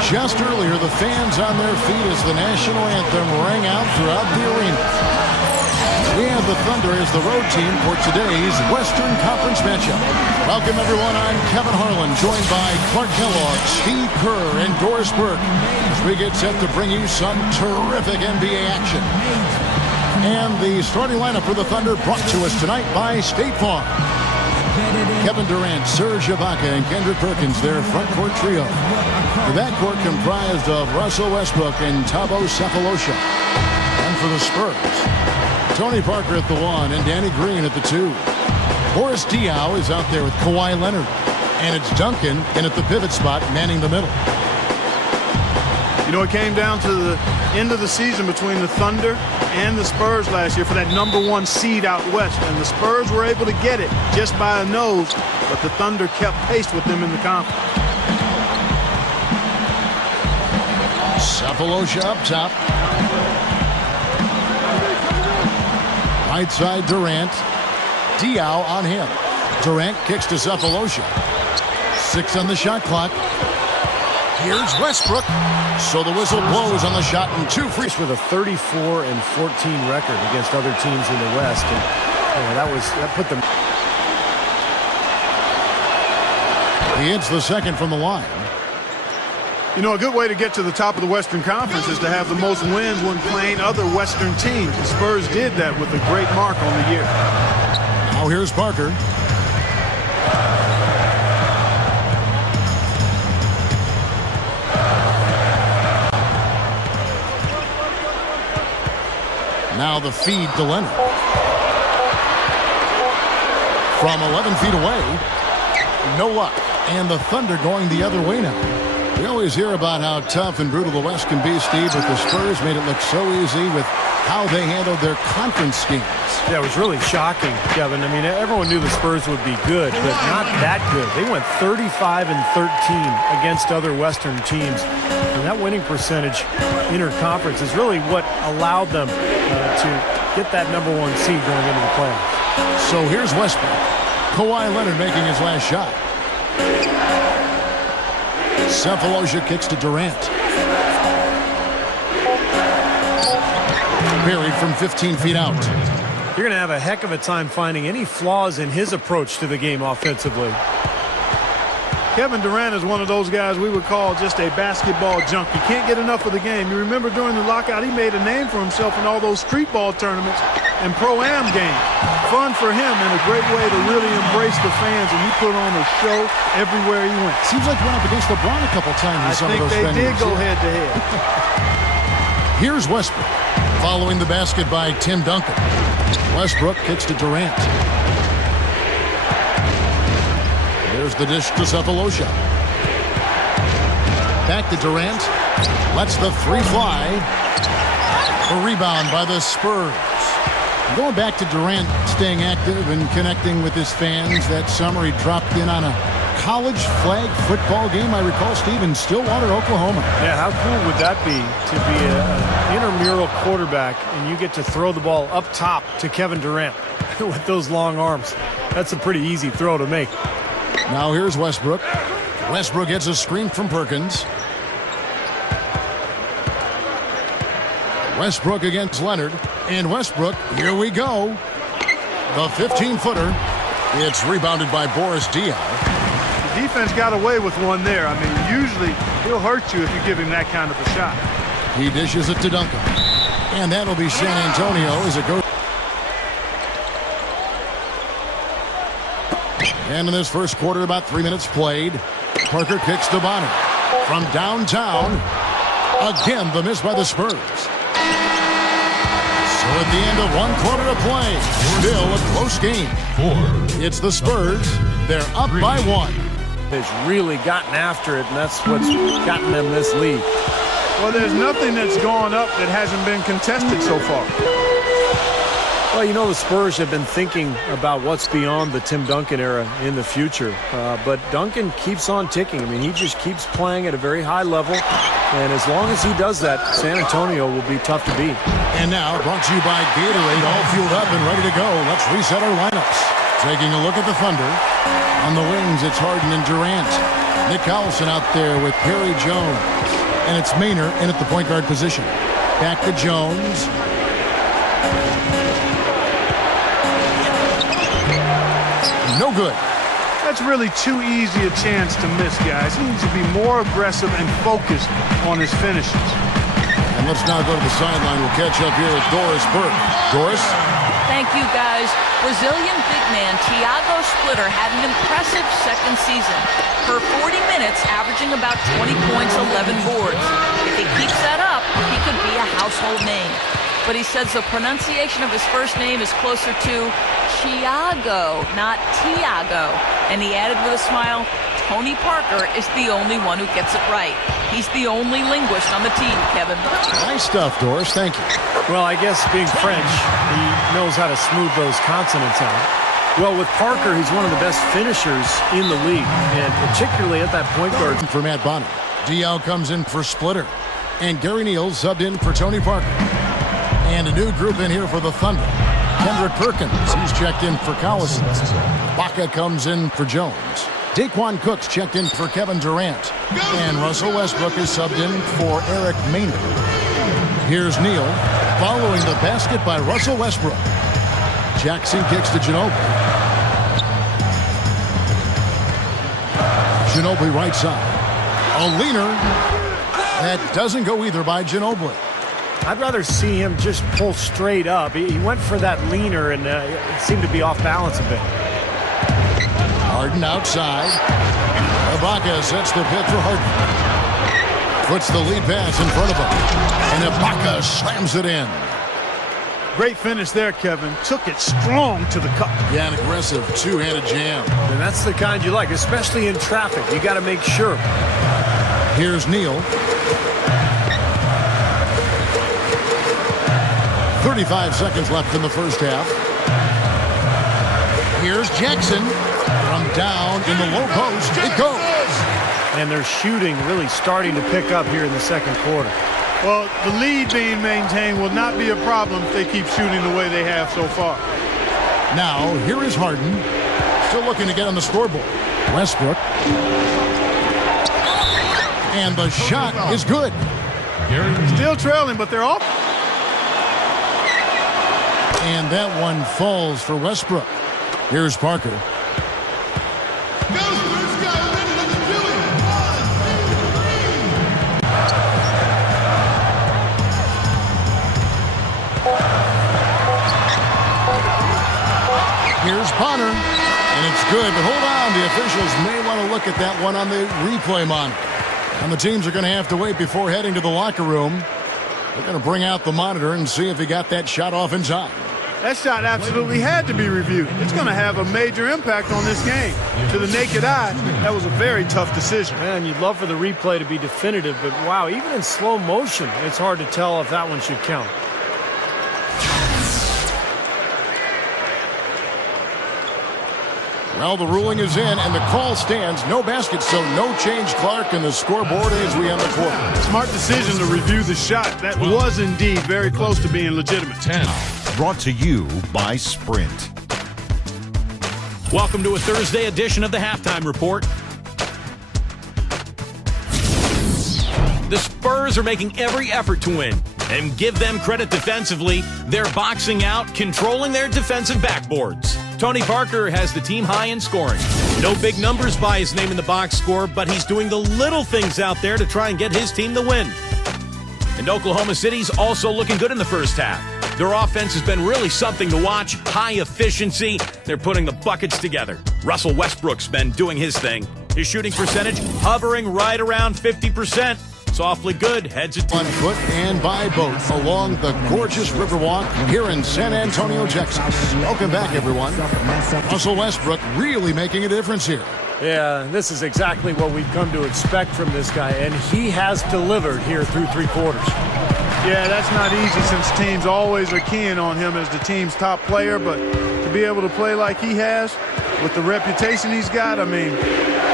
Just earlier, the fans on their feet as the national anthem rang out throughout the arena. We have the Thunder as the road team for today's Western Conference matchup. Welcome, everyone. I'm Kevin Harlan, joined by Clark Kellogg, Steve Kerr, and Doris Burke, as we get set to bring you some terrific NBA action. And the starting lineup for the Thunder brought to us tonight by State Farm. Kevin Durant, Serge Ibaka, and Kendrick Perkins, their front court trio. The backcourt comprised of Russell Westbrook and Thabo Sefolosha. And for the Spurs, Tony Parker at the 1 and Danny Green at the 2. Boris Diaw is out there with Kawhi Leonard. And it's Duncan in at the pivot spot, manning the middle. You know, it came down to the end of the season between the Thunder and the Spurs last year for that #1 seed out west. And the Spurs were able to get it just by a nose, but the Thunder kept pace with them in the conference. Sefolosha up top. Right side Durant. Diaw on him. Durant kicks to Sefolosha. 6 on the shot clock. Here's Westbrook. So the whistle blows on the shot and 2 free. With a 34-14 record against other teams in the West, and that put them. He hits the second from the line. You know, a good way to get to the top of the Western Conference is to have the most wins when playing other Western teams. The Spurs did that with a great mark on the year. Now here's Parker. Now the feed to Leonard. From 11 feet away, no luck. And the Thunder going the other way now. We always hear about how tough and brutal the West can be, Steve, but the Spurs made it look so easy with how they handled their conference games. Yeah, it was really shocking, Kevin. I mean, everyone knew the Spurs would be good, but not that good. They went 35-13 against other Western teams. And that winning percentage interconference is really what allowed them to get that #1 seed going into the playoffs. So here's Westbrook. Kawhi Leonard making his last shot. Sefolosha kicks to Durant. Buried from 15 feet out. You're going to have a heck of a time finding any flaws in his approach to the game offensively. Kevin Durant is one of those guys we would call just a basketball junk. You can't get enough of the game. You remember during the lockout, he made a name for himself in all those street ball tournaments and pro-am games. Fun for him and a great way to really embrace the fans, and he put on a show everywhere he went. Seems like he went up against LeBron a couple times in some of those venues. I think they did go head-to-head. Here's Westbrook. Following the basket by Tim Duncan. Westbrook kicks to Durant. There's the dish to Sefolosha. Back to Durant. Lets the 3 fly. A rebound by the Spurs. Going back to Durant staying active and connecting with his fans that summer, he dropped in on a college flag football game, I recall, Steve, in Stillwater, Oklahoma. Yeah, how cool would that be to be an intramural quarterback and you get to throw the ball up top to Kevin Durant with those long arms? That's a pretty easy throw to make. Now here's Westbrook. Westbrook gets a screen from Perkins. Westbrook against Leonard. And Westbrook, here we go. The 15-footer. It's rebounded by Boris Diaw. The defense got away with one there. I mean, usually he'll hurt you if you give him that kind of a shot. He dishes it to Duncan. And that'll be San Antonio as it goes. And in this first quarter, about 3 minutes played. Parker kicks to Bonner. From downtown. Again, the miss by the Spurs. So at the end of 1 quarter to play, still a close game. It's the Spurs. They're up by 1. Has really gotten after it, and that's what's gotten them this lead. Well, there's nothing that's gone up that hasn't been contested so far. Well, you know, the Spurs have been thinking about what's beyond the Tim Duncan era in the future. But Duncan keeps on ticking. I mean, he just keeps playing at a very high level. And as long as he does that, San Antonio will be tough to beat. And now, brought to you by Gatorade, all fueled up and ready to go. Let's reset our lineups. Taking a look at the Thunder. On the wings, it's Harden and Durant. Nick Collison out there with Perry Jones. And it's Maynard in at the point guard position. Back to Jones. No good. That's really too easy a chance to miss, guys. He needs to be more aggressive and focused on his finishes. And let's now go to the sideline. We'll catch up here with Doris Burke. Doris? Thank you, guys. Brazilian big man Thiago Splitter had an impressive second season. Per 40 minutes, averaging about 20 points, 11 boards. If he keeps that up, he could be a household name. But he says the pronunciation of his first name is closer to Thiago, not Tiago. And he added with a smile, Tony Parker is the only one who gets it right. He's the only linguist on the team, Kevin. Nice stuff, Doris. Thank you. Well, I guess being French, he knows how to smooth those consonants out. Well, with Parker, he's one of the best finishers in the league, and particularly at that point guard. For Matt Bonner. Diao comes in for Splitter. And Gary Neal subbed in for Tony Parker. And a new group in here for the Thunder. Kendrick Perkins, he's checked in for Collison. Baca comes in for Jones. Daquan Cooks checked in for Kevin Durant. And Russell Westbrook is subbed in for Eric Maynard. Here's Neal, following the basket by Russell Westbrook. Jackson kicks to Ginobili. Ginobili right side. A leaner. That doesn't go either by Ginobili. I'd rather see him just pull straight up. He went for that leaner, and it seemed to be off balance a bit. Harden outside. Ibaka sets the pick for Harden. Puts the lead pass in front of him. And Ibaka slams it in. Great finish there, Kevin. Took it strong to the cup. Yeah, an aggressive two-handed jam. And that's the kind you like, especially in traffic. You got to make sure. Here's Neal. 35 seconds left in the first half. Here's Jackson. From down in the low post, it goes. And their shooting really starting to pick up here in the second quarter. Well, the lead being maintained will not be a problem if they keep shooting the way they have so far. Now, here is Harden. Still looking to get on the scoreboard. Westbrook. And the shot is good. Still trailing, but they're off. And that one falls for Westbrook. Here's Parker. Here's Bonner, and it's good, but hold on. The officials may want to look at that one on the replay monitor. And the teams are going to have to wait before heading to the locker room. They're going to bring out the monitor and see if he got that shot off in time. That shot absolutely had to be reviewed. It's going to have a major impact on this game. To the naked eye, that was a very tough decision. Man, you'd love for the replay to be definitive, but wow, even in slow motion, it's hard to tell if that one should count. Well, the ruling is in, and the call stands. No basket, so no change, Clark, and the scoreboard as we end the quarter. Smart decision to review the shot. That was indeed very close to being legitimate. 10. Brought to you by Sprint. Welcome to a Thursday edition of the Halftime Report. The Spurs are making every effort to win, and give them credit defensively. They're boxing out, controlling their defensive backboards. Tony Parker has the team high in scoring. No big numbers by his name in the box score, but he's doing the little things out there to try and get his team the win. And Oklahoma City's also looking good in the first half. Their offense has been really something to watch. High efficiency. They're putting the buckets together. Russell Westbrook's been doing his thing. His shooting percentage hovering right around 50%. It's awfully good. Heads it On foot and by boat along the gorgeous Riverwalk here in San Antonio, Texas. Welcome back, everyone. Russell Westbrook really making a difference here. Yeah, this is exactly what we've come to expect from this guy, and he has delivered here through three quarters. Yeah, that's not easy since teams always are keying on him as the team's top player, but to be able to play like he has with the reputation he's got, I mean,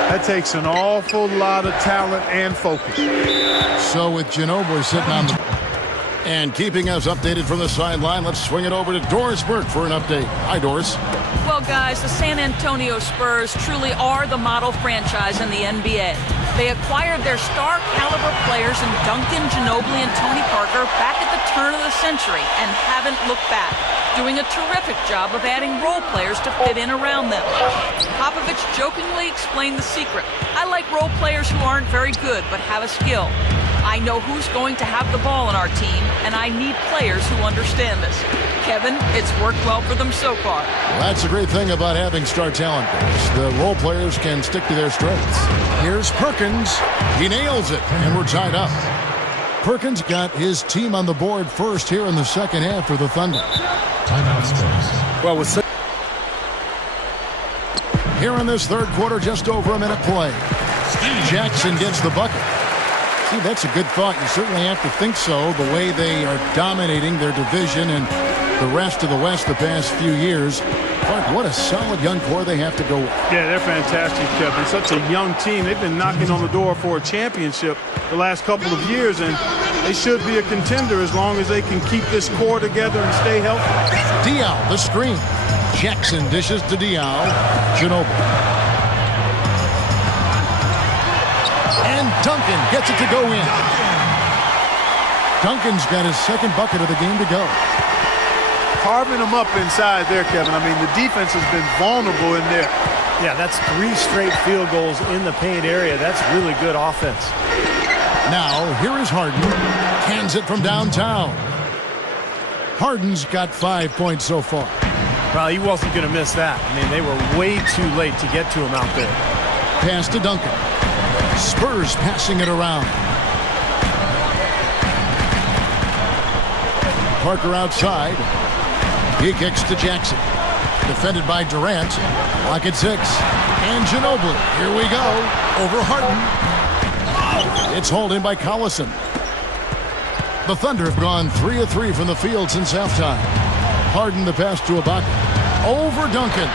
that takes an awful lot of talent and focus. So with Ginobili sitting on the... And keeping us updated from the sideline, let's swing it over to Doris Burke for an update. Hi, Doris. Well, guys, the San Antonio Spurs truly are the model franchise in the NBA. They acquired their star caliber players in Duncan, Ginobili, and Tony Parker back at the turn of the century and haven't looked back, doing a terrific job of adding role players to fit in around them. Popovich jokingly explained the secret. I like role players who aren't very good but have a skill. I know who's going to have the ball on our team, and I need players who understand this. Kevin, it's worked well for them so far. Well, that's the great thing about having star talent. The role players can stick to their strengths. Here's Perkins. He nails it, and we're tied up. Perkins got his team on the board first here in the second half for the Thunder. Well, with here in this third quarter, just over a minute play. Jackson gets the bucket. See, that's a good thought. You certainly have to think so, the way they are dominating their division and the rest of the West the past few years. Clark, what a solid young core they have to go with. Yeah, they're fantastic, Kevin. Such a young team. They've been knocking on the door for a championship the last couple of years, and they should be a contender as long as they can keep this core together and stay healthy. Diaw, the screen. Jackson dishes to Diaw. Ginobili. And Duncan gets it to go in. Duncan's got his second bucket of the game to go. Carving them up inside there, Kevin. I mean, the defense has been vulnerable in there. Yeah, that's 3 straight field goals in the paint area. That's really good offense. Now, here is Harden. Cans it from downtown. Harden's got 5 points so far. Well, he wasn't going to miss that. I mean, they were way too late to get to him out there. Pass to Duncan. Spurs passing it around. Parker outside. He kicks to Jackson. Defended by Durant. Lock at 6. And Ginobili. Here we go. Over Harden. It's hauled in by Collison. The Thunder have gone 3 of 3 from the field since halftime. Harden the pass to Ibaka. Over Duncan.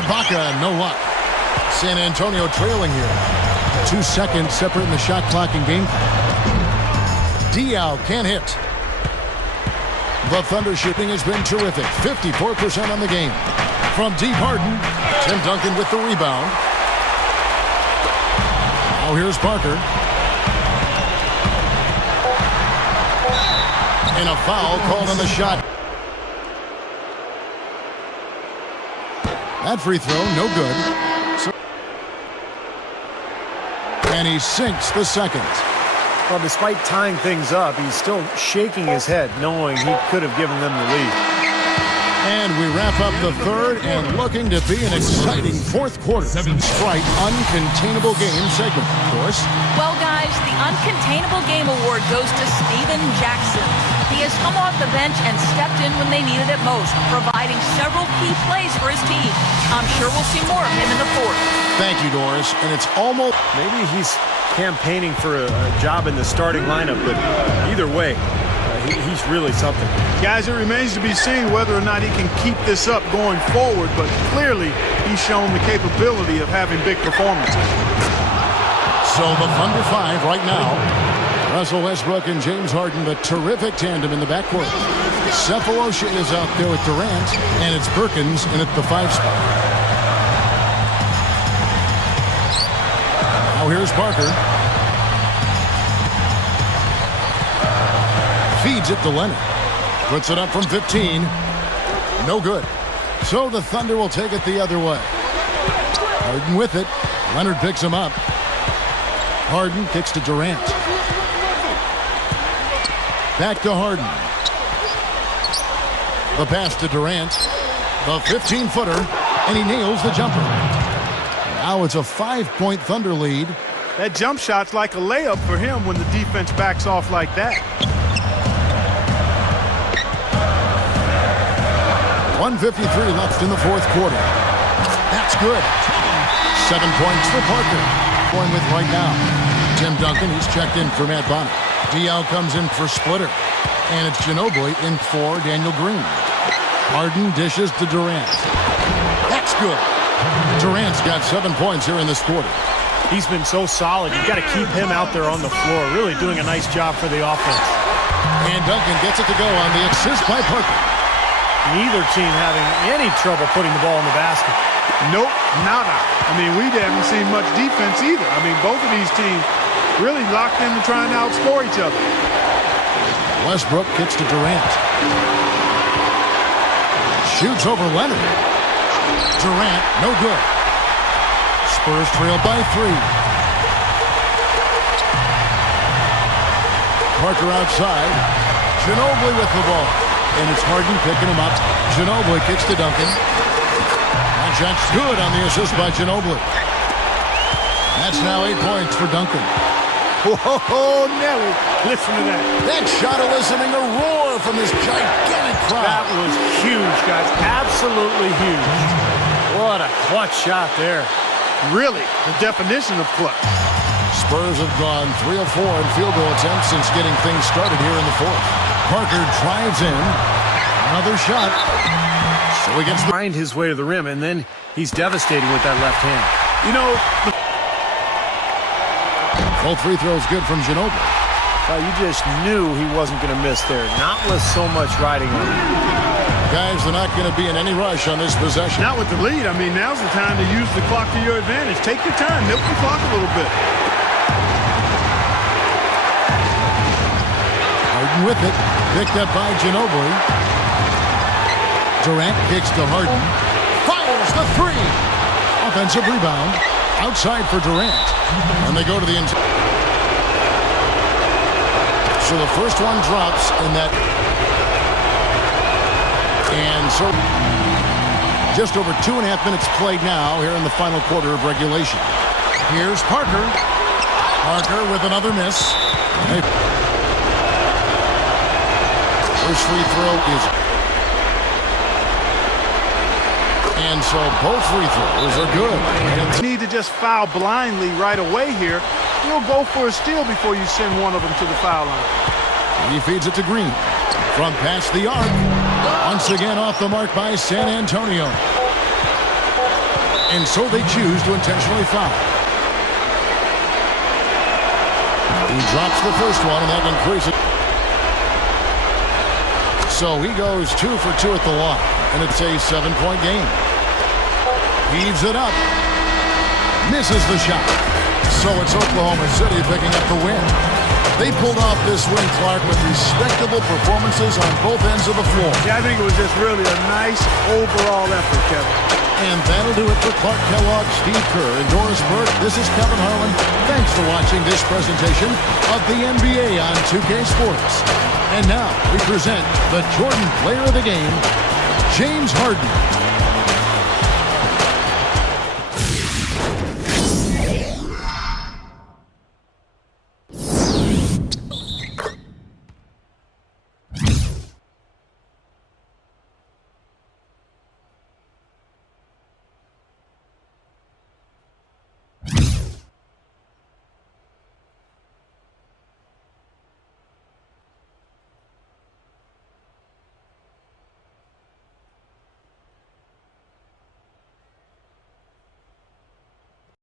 Ibaka, no luck. San Antonio trailing here. 2 seconds separating the shot clock and game clock. Diaw can't hit. The Thunder shooting has been terrific. 54% on the game. From deep, Harden. Tim Duncan with the rebound. Now here's Parker. And a foul called on the shot. That free throw, no good. And he sinks the second. Well, despite tying things up, he's still shaking his head, knowing he could have given them the lead. And we wrap up the third and looking to be an exciting fourth quarter. Sprite Uncontainable Game segment, of course. Well, guys, the Uncontainable Game Award goes to Steven Jackson. He has come off the bench and stepped in when they needed it most, providing several key plays for his team. I'm sure we'll see more of him in the fourth. Thank you, Doris. And it's almost... Maybe he's campaigning for a job in the starting lineup, but either way, he's really something. Guys, it remains to be seen whether or not he can keep this up going forward, but clearly he's shown the capability of having big performances. So the Thunder 5 right now. Russell Westbrook and James Harden, the terrific tandem in the backcourt. Cephalosha is out there with Durant, and it's Perkins in at the 5 spot. Now here's Parker. Feeds it to Leonard. Puts it up from 15. No good. So the Thunder will take it the other way. Harden with it. Leonard picks him up. Harden kicks to Durant. Back to Harden. The pass to Durant. The 15-footer. And he nails the jumper. Now it's a 5-point Thunder lead. That jump shot's like a layup for him when the defense backs off like that. 1:53 left in the fourth quarter. That's good. 7 points for Parker. Going with right now. Tim Duncan, he's checked in for Matt Bonner. Diaw comes in for Splitter. And it's Ginobili in for Daniel Green. Harden dishes to Durant. That's good. Durant's got 7 points here in this quarter. He's been so solid. You've got to keep him out there on the floor, really doing a nice job for the offense. And Duncan gets it to go on the assist by Parker. Neither team having any trouble putting the ball in the basket. Nope, nada. I mean, we haven't seen much defense either. I mean, both of these teams really locked into trying to outscore each other. Westbrook gets to Durant. Shoots over Leonard. Durant, no good. Spurs trail by 3. Parker outside. Ginobili with the ball. And it's Harden picking him up. Ginobili kicks to Duncan. And shot's good on the assist by Ginobili. That's now 8 points for Duncan. Whoa, Nelly. Listen to that. That shot eliciting a roar from this gigantic crowd. That was huge, guys. Absolutely huge. What a clutch shot there. Really, the definition of clutch. Spurs have gone 3 of 4 in field goal attempts since getting things started here in the fourth. Parker drives in. Another shot. So he gets Find his way to the rim, and then he's devastating with that left hand. You know, both free throws good from Ginobili. You just knew he wasn't going to miss there. Not with so much riding on him. Guys, they're not going to be in any rush on this possession. not with the lead. I mean, now's the time to use the clock to your advantage. Take your time. Milk the clock a little bit. Harden with it. Picked up by Ginobili. Durant kicks to Harden. Fires the 3. Offensive rebound. Outside for Durant. And they go to the inside. So the first one drops in that. And so just over 2.5 minutes played now here in the final quarter of regulation. Here's Parker. Parker with another miss. First free throw is. And so both free throws are good. You need to just foul blindly right away here. You'll go for a steal before you send one of them to the foul line. He feeds it to Green. From past the arc. Once again off the mark by San Antonio. And so they choose to intentionally foul. He drops the first one, and that increases. So he goes 2 for 2 at the line, and it's a 7-point game. Heaves it up. Misses the shot. So it's Oklahoma City picking up the win. They pulled off this win, Clark, with respectable performances on both ends of the floor. Yeah, I think it was just really a nice overall effort, Kevin. And that'll do it for Clark Kellogg, Steve Kerr, and Doris Burke. This is Kevin Harlan. Thanks for watching this presentation of the NBA on 2K Sports. And now we present the Jordan Player of the Game, James Harden.